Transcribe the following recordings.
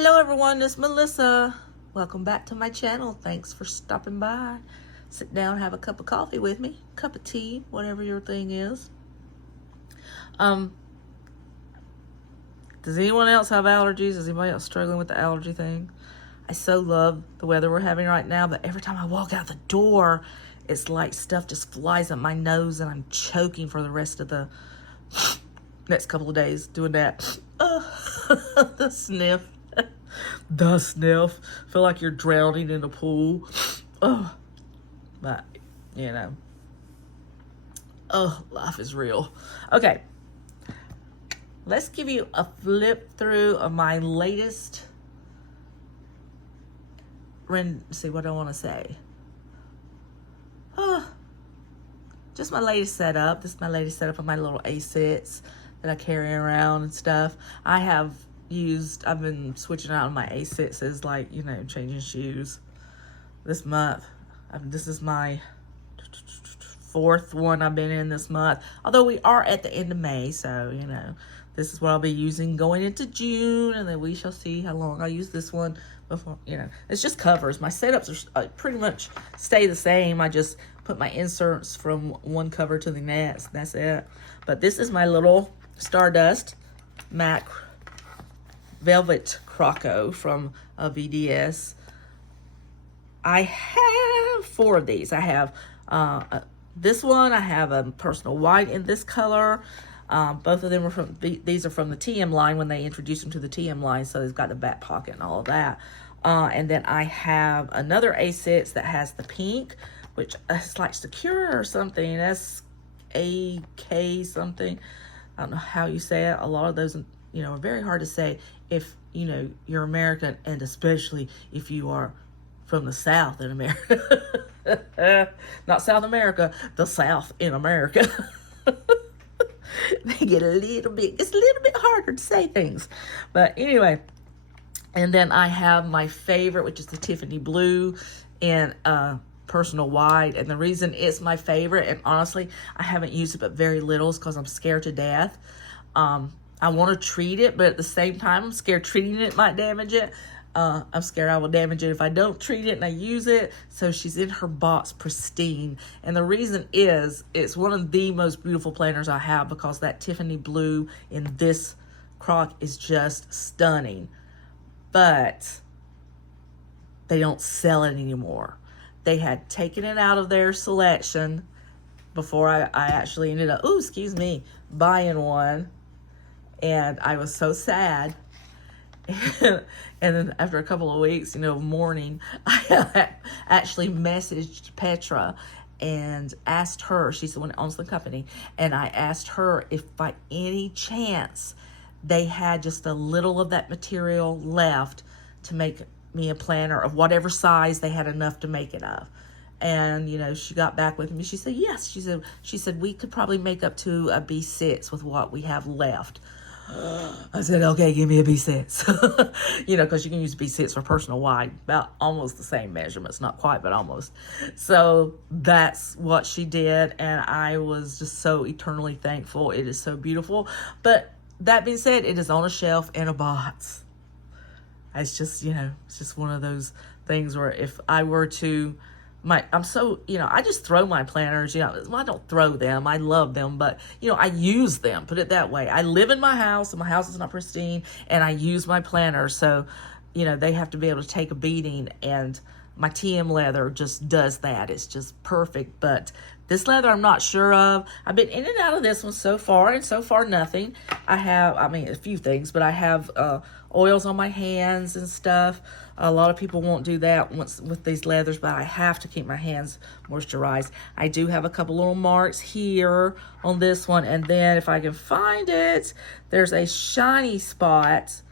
Hello everyone, it's Melissa. Welcome back to my channel. Thanks for stopping by. Sit down, have a cup of coffee with me, cup of tea, whatever your thing is. Does anyone else have allergies? Is anybody else struggling with the allergy thing? I so love the weather we're having right now, but every time I walk out the door, it's like stuff just flies up my nose and I'm choking for the rest of the next couple of days doing that. The sniff. The sniff. Feel like you're drowning in a pool. Oh, but you know. Oh, life is real. Okay. Let's give you a flip through of my latest. Let's see what I want to say. Oh, just my latest setup. This is my latest setup of my little A-sets that I carry around and stuff. I've been switching out my A-sets as like, you know, changing shoes this month. This is my fourth one I've been in this month. Although we are at the end of May, so, you know, this is what I'll be using going into June, and then we shall see how long I use this one before, you know. It's just covers. My setups are pretty much stay the same. I just put my inserts from one cover to the next. That's it. But this is my little Stardust MAC Velvet Croco from VDS. I have 4 of these. I have this one. I have a personal white in this color. Both of them are these are from the TM line when they introduced them to the TM line, so they've got the back pocket and all of that. And then I have another A6 that has the pink, which is like Secure or something. S-A-K something. I don't know how you say it. A lot of those, you know, are very hard to say if, you know, you're American, and especially if you are from the South in America. Not South America, the South in America. They get it's a little bit harder to say things. But anyway, and then I have my favorite, which is the Tiffany Blue in personal white. And the reason it's my favorite, and honestly, I haven't used it but very little, is because I'm scared to death. I want to treat it, but at the same time, I'm scared treating it might damage it. I'm scared I will damage it if I don't treat it and I use it. So she's in her box pristine. And the reason is, it's one of the most beautiful planners I have, because that Tiffany Blue in this crock is just stunning. But they don't sell it anymore. They had taken it out of their selection before I actually ended up, buying one. And I was so sad. And then after a couple of weeks, you know, mourning, I actually messaged Petra and asked her, she's the one that owns the company, and I asked her if by any chance they had just a little of that material left to make me a planner of whatever size they had enough to make it of. And, you know, she got back with me. She said, yes. She said we could probably make up to a B6 with what we have left. I said, okay, give me a B6. You know, because you can use B6 for personal wide, about almost the same measurements, not quite, but almost. So that's what she did, and I was just so eternally thankful. It is so beautiful. But that being said, it is on a shelf in a box. It's just, you know, it's just one of those things where if I were to, I'm so, you know, I just throw my planners, you know, well, I don't throw them, I love them, but, you know, I use them, put it that way. I live in my house, and my house is not pristine, and I use my planners, so, you know, they have to be able to take a beating, and my TM leather just does that. It's just perfect. But this leather I'm not sure of. I've been in and out of this one so far, and so far nothing. I have, a few things, but I have oils on my hands and stuff. A lot of people won't do that with these leathers, but I have to keep my hands moisturized. I do have a couple little marks here on this one, and then if I can find it, there's a shiny spot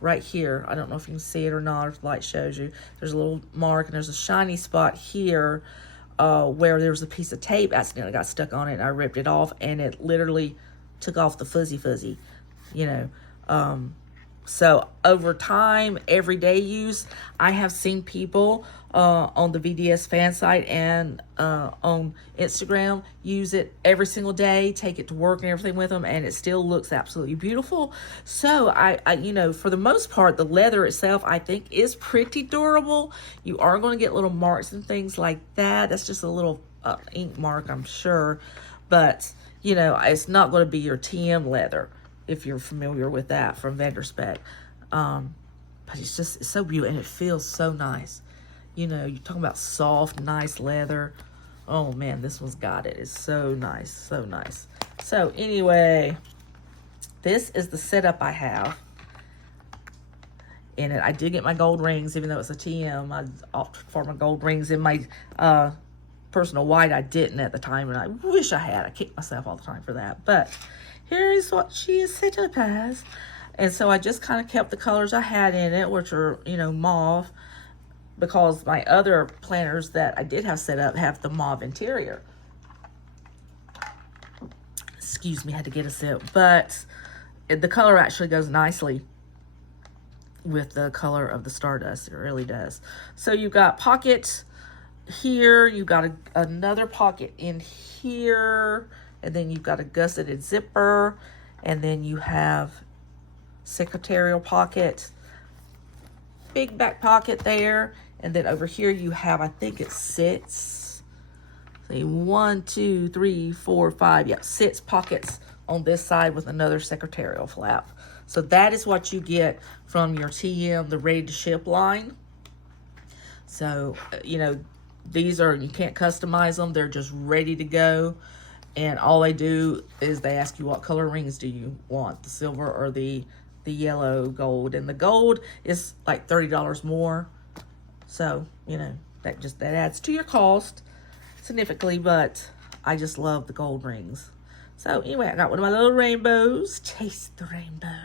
right here. I don't know if you can see it or not, if the light shows you. There's a little mark, and there's a shiny spot here where there was a piece of tape accidentally got stuck on it, and I ripped it off, and it literally took off the fuzzy, you know. So over time, everyday use, I have seen people on the VDS fan site and on Instagram use it every single day, take it to work and everything with them, and it still looks absolutely beautiful. So I you know, for the most part, the leather itself, I think, is pretty durable. You are going to get little marks and things like that. That's just a little ink mark, I'm sure. But, you know, it's not going to be your TM leather, if you're familiar with that from VenderSpec. But it's so beautiful, and it feels so nice. You know, you're talking about soft, nice leather. Oh man, this one's got it. It's so nice, so nice. So anyway, this is the setup I have in it. I did get my gold rings, even though it's a TM. I opted for my gold rings. In my personal white, I didn't at the time, and I wish I had. I kick myself all the time for that. But here is what she is set up as. And so I just kind of kept the colors I had in it, which are, you know, mauve, because my other planners that I did have set up have the mauve interior. Excuse me, had to get a sip. But the color actually goes nicely with the color of the Stardust. It really does. So you've got pockets here. You've got another pocket in here. And then you've got a gusseted zipper. And then you have secretarial pocket. Big back pocket there. And then over here you have, I think it sits, see, 1, 2, 3, 4, 5. Yeah, 6 pockets on this side with another secretarial flap. So that is what you get from your TM, the ready to ship line. So, you know, these are, you can't customize them. They're just ready to go. And all they do is they ask you what color rings do you want, the silver or the yellow gold. And the gold is like $30 more. So, you know, that adds to your cost significantly, but I just love the gold rings. So anyway, I got one of my little rainbows. Taste the rainbow.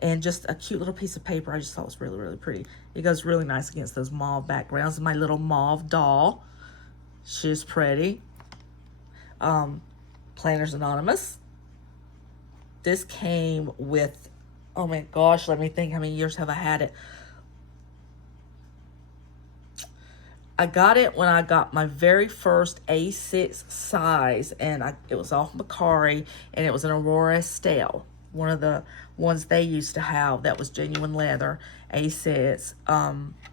And just a cute little piece of paper. I just thought it was really, really pretty. It goes really nice against those mauve backgrounds. My little mauve doll. She's pretty. Planners Anonymous. This came with, oh my gosh, let me think, how many years have I had it? I got it when I got my very first A6 size, and it was off Macari, and it was an Aurora Estelle, one of the ones they used to have that was genuine leather, A6.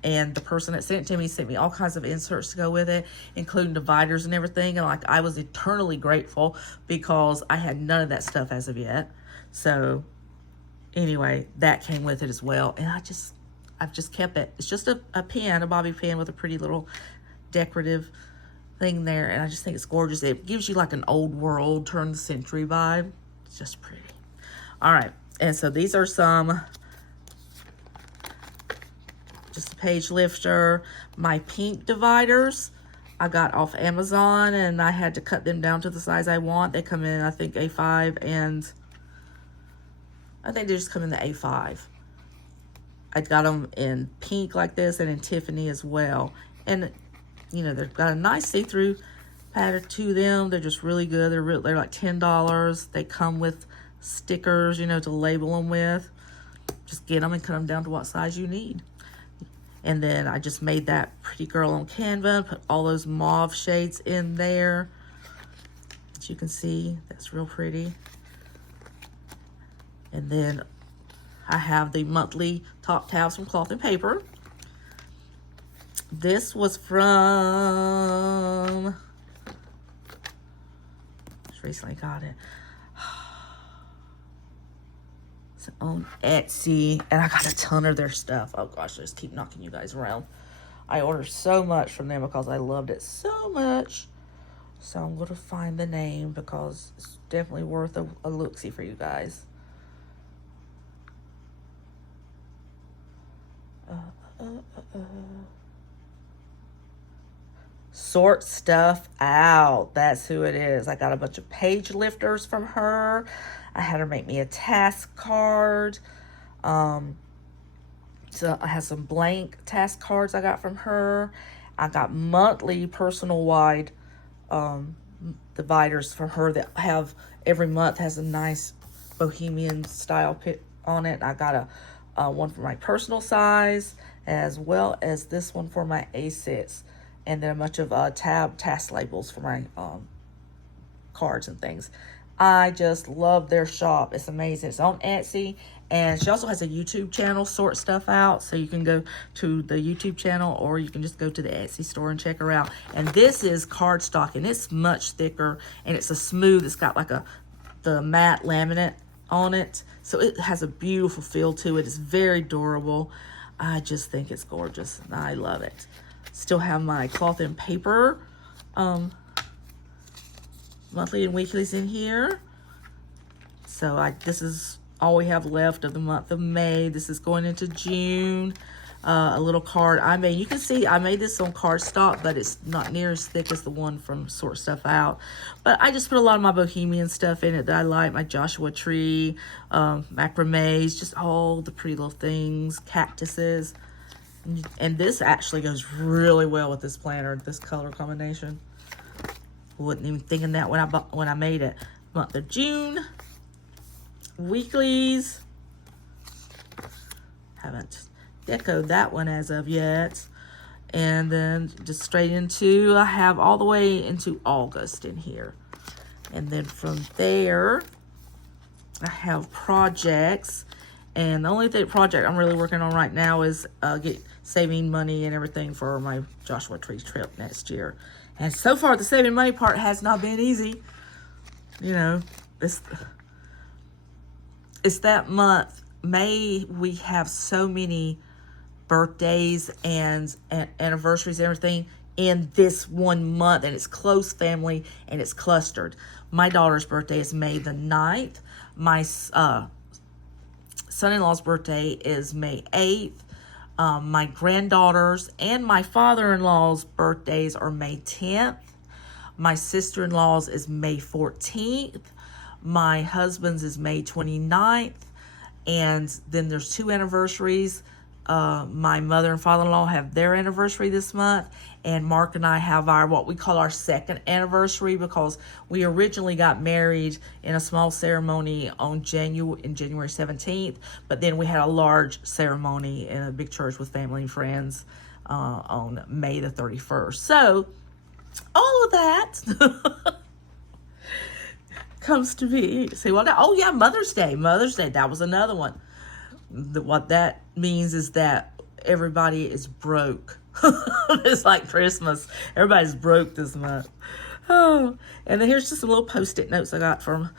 And the person that sent it to me sent me all kinds of inserts to go with it, including dividers and everything. And like, I was eternally grateful because I had none of that stuff as of yet. So anyway, that came with it as well. And I've just kept it. It's just a pen, a bobby pin with a pretty little decorative thing there. And I just think it's gorgeous. It gives you like an old world, turn the century vibe. It's just pretty. All right. And so these are some, just a page lifter. My pink dividers I got off Amazon, and I had to cut them down to the size I want. They come in, I think, A5, and I think they just come in the A5. I got them in pink like this and in Tiffany as well. And, you know, they've got a nice see-through pattern to them. They're just really good. They're like $10. They come with stickers, you know, to label them with. Just get them and cut them down to what size you need. And then I just made that pretty girl on Canva, put all those mauve shades in there. As you can see, that's real pretty. And then I have the monthly top tabs from Cloth and Paper. This was from, just recently got it. It's on Etsy, and I got a ton of their stuff. Oh gosh, I just keep knocking you guys around. I ordered so much from them because I loved it so much. So I'm going to find the name because it's definitely worth a look-see for you guys. Sort Stuff Out. That's who it is. I got a bunch of page lifters from her. I had her make me a task card. So I have some blank task cards I got from her. I got monthly personal wide dividers from her that have every month has a nice bohemian style on it. I got a one for my personal size, as well as this one for my A6, and then a bunch of task labels for my cards and things. I just love their shop. It's amazing. It's on Etsy, and she also has a YouTube channel, Sort Stuff Out, so you can go to the YouTube channel, or you can just go to the Etsy store and check her out. And this is cardstock, and it's much thicker, and it's a smooth, it's got like the matte laminate on it, so it has a beautiful feel to it. It's very durable. I just think it's gorgeous, and I love it. Still have my cloth and paper monthly and weeklies in here. So this is all we have left of the month of May. This is going into June. A little card I made. You can see I made this on cardstock, but it's not near as thick as the one from Sort Stuff Out. But I just put a lot of my bohemian stuff in it that I like. My Joshua Tree, macrames, just all the pretty little things, cactuses. And this actually goes really well with this planner, this color combination. Wasn't even thinking that when I made it. Month of June. Weeklies. Haven't decoed that one as of yet. And then just straight into, I have all the way into August in here. And then from there, I have projects. And the only project I'm really working on right now is saving money and everything for my Joshua Tree trip next year. And so far, the saving money part has not been easy. You know, it's that month. May, we have so many birthdays and anniversaries and everything in this one month. And it's close family and it's clustered. My daughter's birthday is May the 9th. My son-in-law's birthday is May 8th. My granddaughter's and my father-in-law's birthdays are May 10th. My sister-in-law's is May 14th. My husband's is May 29th. And then there's 2 anniversaries. My mother and father-in-law have their anniversary this month. And Mark and I have what we call our second anniversary, because we originally got married in a small ceremony on January 17th. But then we had a large ceremony in a big church with family and friends on May the 31st. So all of that comes to be. See, oh yeah, Mother's Day. That was another one. What that means is that everybody is broke. It's like Christmas. Everybody's broke this month. Oh, and then here's just some little Post-it notes I got from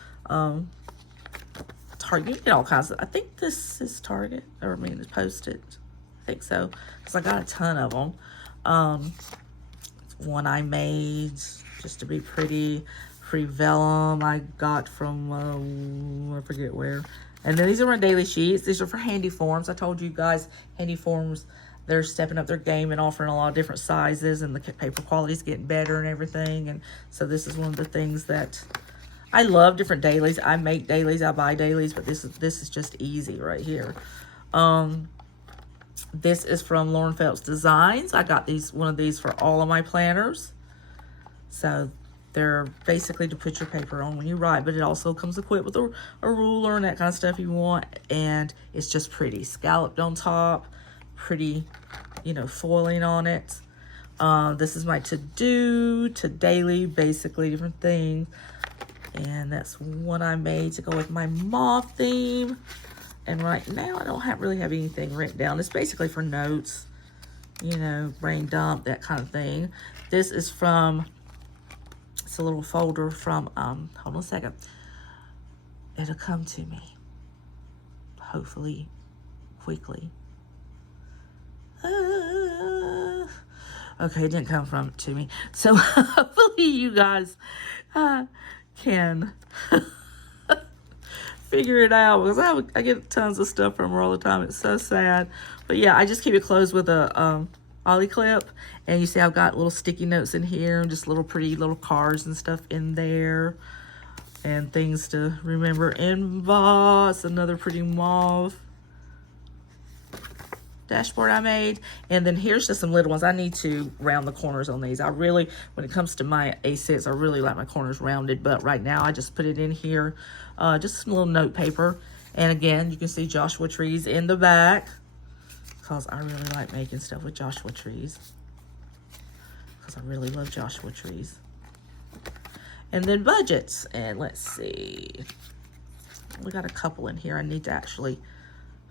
Target. You get all kinds of. I think this is Target. It's Post-it. I think so, because I got a ton of them. One I made just to be pretty vellum. I got from I forget where. And then these are my daily sheets. These are for Handy Forms. I told you guys, Handy Forms, they're stepping up their game and offering a lot of different sizes, and the paper quality is getting better and everything. And so this is one of the things that I love. Different dailies. I make dailies. I buy dailies, but this is just easy right here. This is from Lauren Phelps Designs. I got one of these for all of my planners. So they're basically to put your paper on when you write, but it also comes equipped with a ruler and that kind of stuff you want. And it's just pretty. Scalloped on top. Pretty, foiling on it. This is my to daily, basically different thing. And that's one I made to go with my mauve theme. And right now I don't really have anything written down. It's basically for notes, brain dump, that kind of thing. This is from... It's a little folder from, hold on a second. It'll come to me, hopefully, quickly. Okay, it didn't come to me. So hopefully you guys can figure it out, because I get tons of stuff from her all the time. It's so sad. But yeah, I just keep it closed with a Ollie clip, and you see I've got little sticky notes in here and just little pretty little cards and stuff in there, and things to remember. Emboss, another pretty mauve dashboard I made. And then here's just some little ones. I need to round the corners on these. When it comes to my A6, I really like my corners rounded, but right now I just put it in here, just some little note paper. And again, you can see Joshua trees in the back, because I really like making stuff with Joshua trees, because I really love Joshua trees. And then budgets, and let's see, we got a couple in here. I need to actually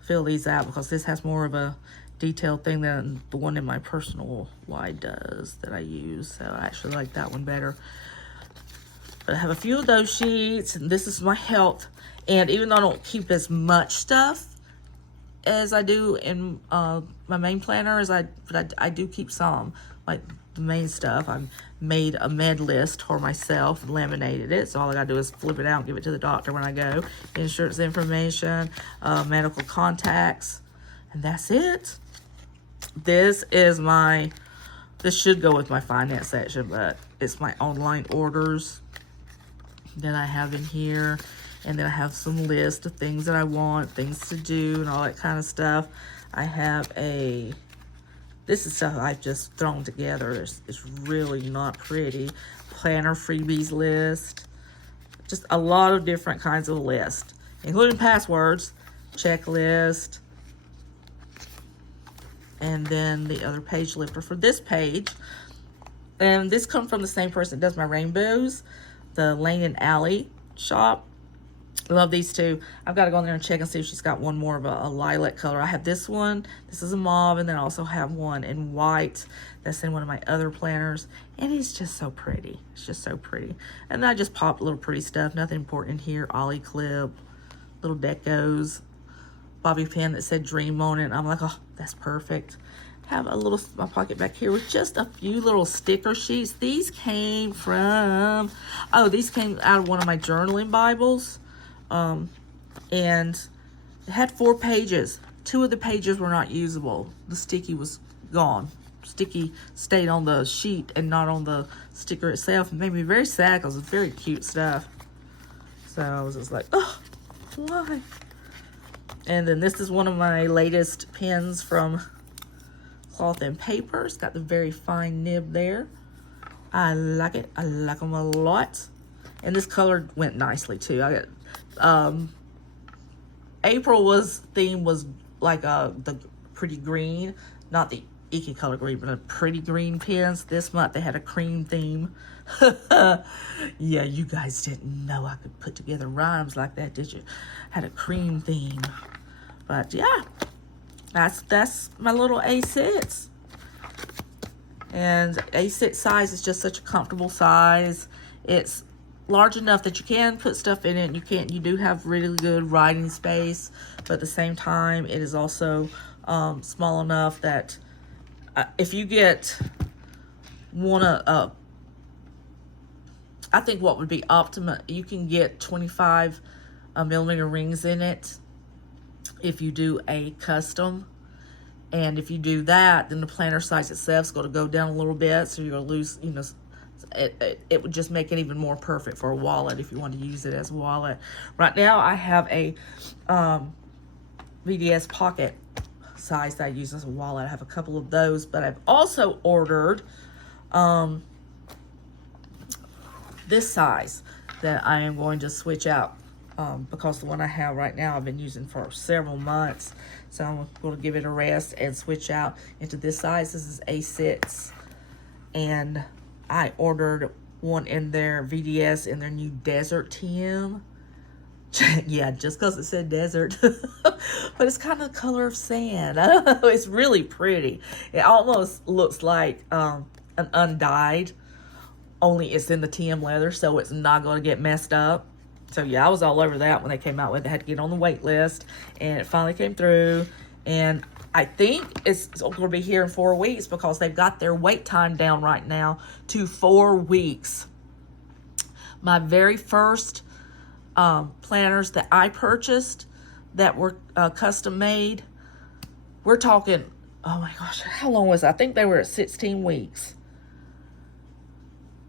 fill these out, because this has more of a detailed thing than the one in my personal wide does that I use. So I actually like that one better. But I have a few of those sheets, and this is my health. And even though I don't keep as much stuff as I do in my main planner, but I do keep some, like the main stuff. I made a med list for myself, laminated it, so all I gotta do is flip it out and give it to the doctor when I go. Insurance information, medical contacts, and that's it. This should go with my finance section, but it's my online orders that I have in here. And then I have some list of things that I want, things to do, and all that kind of stuff. I have this is stuff I've just thrown together. It's really not pretty. Planner freebies list. Just a lot of different kinds of lists, including passwords, checklist, and then the other page lifter for this page. And this comes from the same person that does my rainbows, the Lane and Alley shop. I love these two. I've got to go in there and check and see if she's got one more of a lilac color. I have this one. This is a mauve, and then I also have one in white. That's in one of my other planners, and it's just so pretty. It's just so pretty. And then I just popped little pretty stuff. Nothing important in here. Ollie clip, little decos, bobby pin that said dream on it. And I'm like, oh, that's perfect. Have a little my pocket back here with just a few little sticker sheets. These came from these came out of one of my journaling Bibles. And it had 4 pages. 2 of the pages were not usable. The sticky was gone. Sticky stayed on the sheet and not on the sticker itself. It made me very sad because it's very cute stuff. So I was just like, oh, why? And then this is one of my latest pens from Cloth and Paper. It's got the very fine nib there. I like it. I like them a lot. And this color went nicely too. I got April theme was like the pretty green, not the icky color green, but a pretty green pens. This month they had a cream theme. Yeah, you guys didn't know I could put together rhymes like that, did you? Had a cream theme. But yeah, that's my little A6. And A6 size is just such a comfortable size. It's large enough that you can put stuff in it, and you do have really good writing space, but at the same time it is also small enough that if you get I think what would be optimal, you can get 25 millimeter rings in it if you do a custom. And if you do that, then the planner size itself is going to go down a little bit, so you're going to lose, it would just make it even more perfect for a wallet if you want to use it as a wallet. Right now I have a VDS pocket size that I use as a wallet. I have a couple of those, but I've also ordered this size that I am going to switch out because the one I have right now I've been using for several months. So I'm going to give it a rest and switch out into this size. This is A6, and I ordered one in their VDS in their new desert TM. Yeah, just because it said desert. But it's kind of the color of sand. I don't know. It's really pretty. It almost looks like an undyed, only it's in the TM leather, so it's not going to get messed up. So yeah, I was all over that when they came out with it. I had to get on the wait list, and it finally came through. And I think it's going to be here in 4 weeks because they've got their wait time down right now to 4 weeks. My very first planners that I purchased that were custom made, we're talking, oh my gosh, how long was it? I think they were at 16 weeks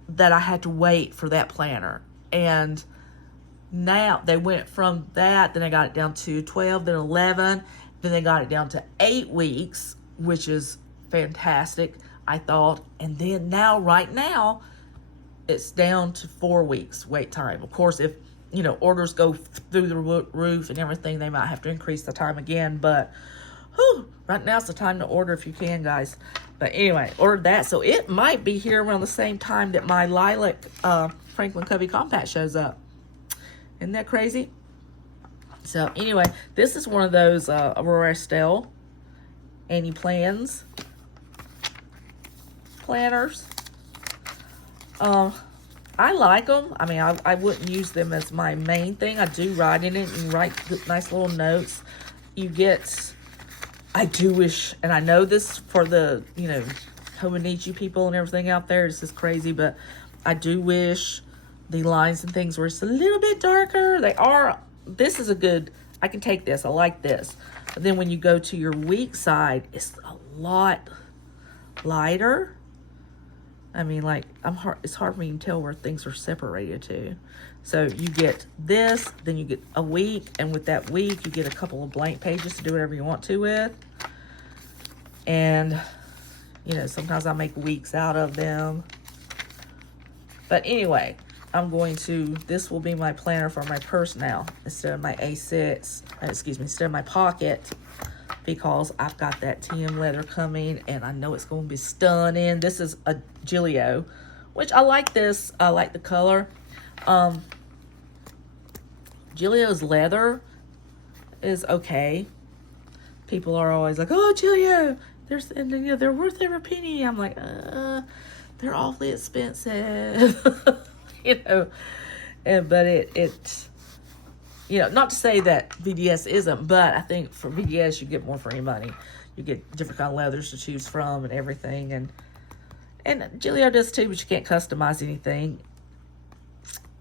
that I had to wait for that planner. And now they went from that, then they got it down to 12, then 11, then they got it down to 8 weeks, which is fantastic, I thought. And then now, right now, it's down to 4 weeks wait time. Of course, if you know, orders go through the roof and everything, they might have to increase the time again. But whew, right now it's the time to order if you can, guys. But anyway, ordered that. So it might be here around the same time that my lilac Franklin Covey compact shows up. Isn't that crazy? So anyway, this is one of those Aurora Estelle Annie Plans planners. I like them. I mean, I wouldn't use them as my main thing. I do write in it and write nice little notes. You get, I do wish, and I know this for the, you know, Hobonichi people and everything out there, this is crazy, but I do wish the lines and things were just a little bit darker. They are, this is a good, I can take this, I like this. But then when you go to your weak side, it's a lot lighter. I mean, like, it's hard for me to tell where things are separated to. So you get this, then you get a week, and with that week, you get a couple of blank pages to do whatever you want to with. And, you know, sometimes I make weeks out of them. But anyway, I'm going to, this will be my planner for my purse now, instead of my A6, excuse me, instead of my pocket. Because I've got that TM leather coming, and I know it's going to be stunning. This is a Gillio, which I like this. I like the color. Gillio's leather is okay. People are always like, "Oh, Gillio, and you know, they're worth every penny." I'm like, they're awfully expensive, you know. But it. You know, not to say that VDS isn't, but I think for VDS, you get more for your money. You get different kind of leathers to choose from and everything. And Gillio does too, but you can't customize anything.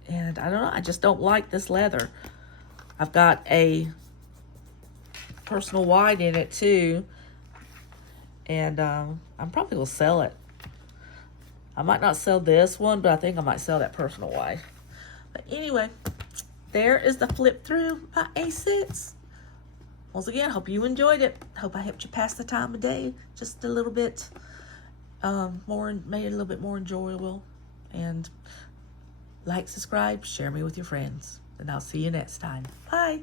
And I don't know, I just don't like this leather. I've got a personal wide in it too. And I'm probably going to sell it. I might not sell this one, but I think I might sell that personal wide. But anyway, there is the flip through by A6. Once again, hope you enjoyed it. Hope I helped you pass the time of day just a little bit more, made it a little bit more enjoyable. And like, subscribe, share me with your friends. And I'll see you next time. Bye.